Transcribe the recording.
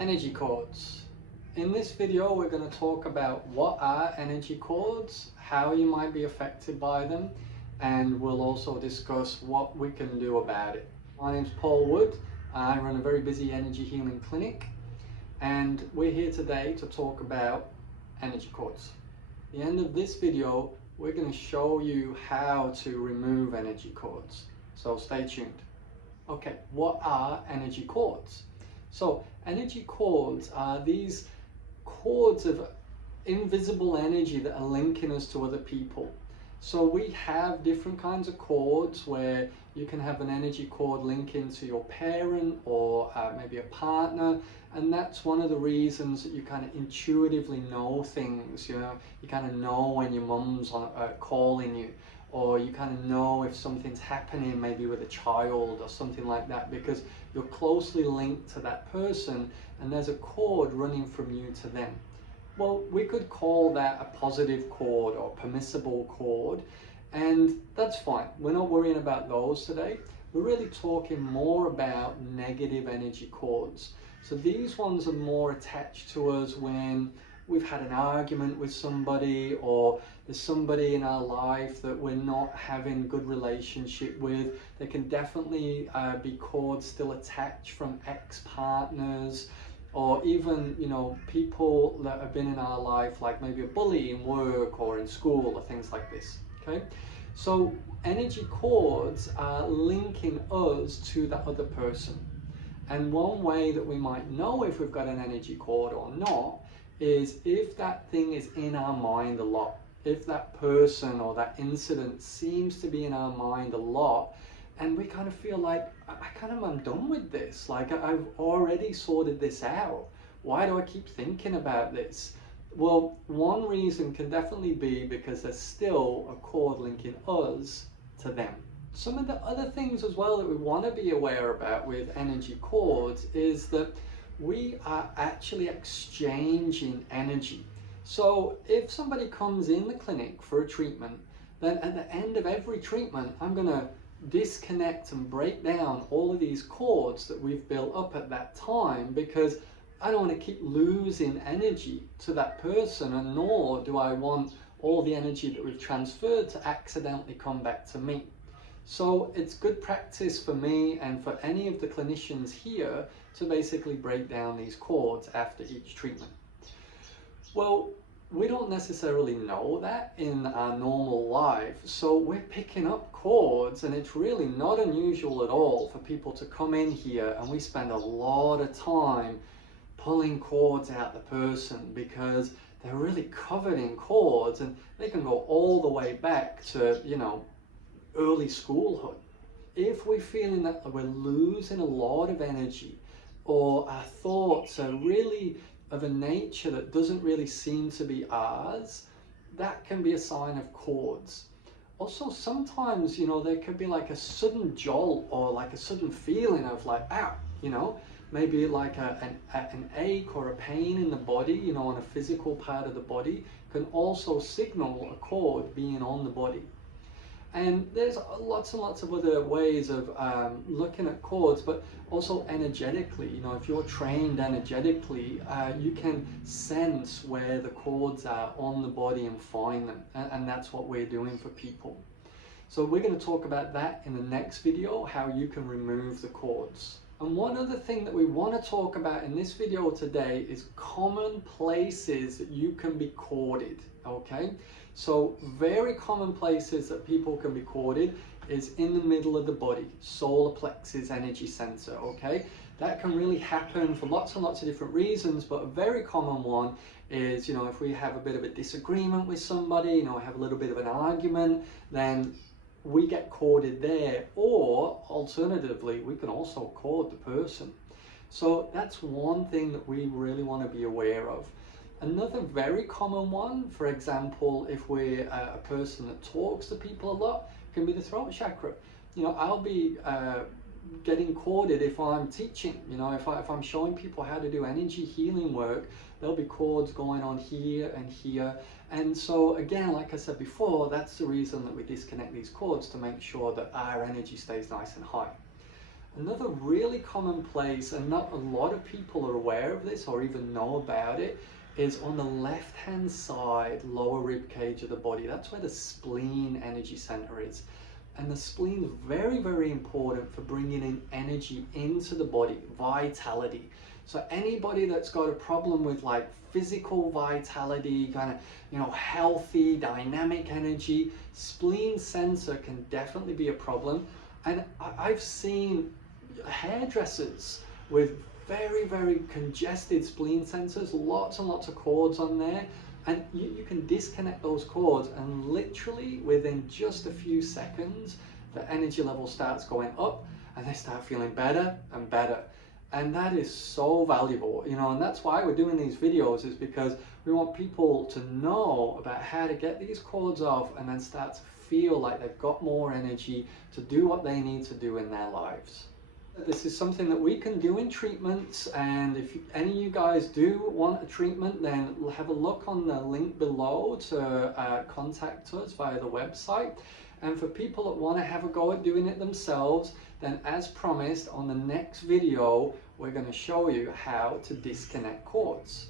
Energy cords. In this video we're going to talk about what are energy cords, how you might be affected by them, and we'll also discuss what we can do about it. My name's Paul Wood. I run a very busy energy healing clinic, and we're here today to talk about energy cords. At the end of this video we're going to show you how to remove energy cords, so stay tuned. Okay, what are energy cords? So energy cords are these cords of invisible energy that are linking us to other people. So we have different kinds of cords where you can have an energy cord linking to your parent or maybe a partner, and that's one of the reasons that you kind of intuitively know things. You kind of know when your mum's calling you, or you kind of know if something's happening maybe with a child or something like that, because you're closely linked to that person and there's a cord running from you to them. Well, we could call that a positive cord or permissible cord, and that's fine. We're not worrying about those today. We're really talking more about negative energy cords. So these ones are more attached to us when we've had an argument with somebody, or there's somebody in our life that we're not having a good relationship with. There can definitely be cords still attached from ex-partners, or even people that have been in our life, like maybe a bully in work or in school or things like this. Okay, so energy cords are linking us to that other person. And one way that we might know if we've got an energy cord or not is if that thing is in our mind a lot. If that person or that incident seems to be in our mind a lot, and we kind of feel like, I'm done with this. Like, I've already sorted this out. Why do I keep thinking about this? Well, one reason can definitely be because there's still a cord linking us to them. Some of the other things as well that we want to be aware about with energy cords is that we are actually exchanging energy. So if somebody comes in the clinic for a treatment, then at the end of every treatment, I'm going to disconnect and break down all of these cords that we've built up at that time, because I don't want to keep losing energy to that person, and nor do I want all the energy that we've transferred to accidentally come back to me. So it's good practice for me and for any of the clinicians here to basically break down these cords after each treatment. Well, we don't necessarily know that in our normal life, so we're picking up cords, and it's really not unusual at all for people to come in here and we spend a lot of time pulling cords out the person, because they're really covered in cords, and they can go all the way back to early schoolhood. If we're feeling that we're losing a lot of energy, or our thoughts are really of a nature that doesn't really seem to be ours, that can be a sign of cords. Also, sometimes, there could be like a sudden jolt or like a sudden feeling of like, ow, maybe like an ache or a pain in the body, on a physical part of the body, can also signal a cord being on the body. And there's lots and lots of other ways of looking at cords, but also energetically. If you're trained energetically, you can sense where the cords are on the body and find them. And that's what we're doing for people. So we're going to talk about that in the next video, how you can remove the cords. And one other thing that we want to talk about in this video today is common places that you can be corded, okay? So very common places that people can be corded is in the middle of the body, solar plexus energy center, okay? That can really happen for lots and lots of different reasons, but a very common one is, if we have a bit of a disagreement with somebody, have a little bit of an argument, then we get corded there, or alternatively, we can also cord the person. So that's one thing that we really want to be aware of. Another very common one, for example, if we're a person that talks to people a lot, can be the throat chakra. I'll be getting corded if I'm teaching. If I'm showing people how to do energy healing work, there'll be cords going on here and here. And so again, like I said before, that's the reason that we disconnect these cords, to make sure that our energy stays nice and high. Another really common place, and not a lot of people are aware of this or even know about it, is on the left hand side lower rib cage of the body. That's where the spleen energy center is. And the spleen is very, very important for bringing in energy into the body, vitality. So anybody that's got a problem with like physical vitality, kind of, healthy, dynamic energy, spleen sensor can definitely be a problem. And I've seen hairdressers with very, very congested spleen sensors, lots and lots of cords on there. And you can disconnect those cords, and literally within just a few seconds, the energy level starts going up and they start feeling better and better. And that is so valuable, and that's why we're doing these videos, is because we want people to know about how to get these cords off and then start to feel like they've got more energy to do what they need to do in their lives. This is something that we can do in treatments, and if any of you guys do want a treatment, then have a look on the link below to contact us via the website. And for people that want to have a go at doing it themselves, then as promised, on the next video we're going to show you how to disconnect cords.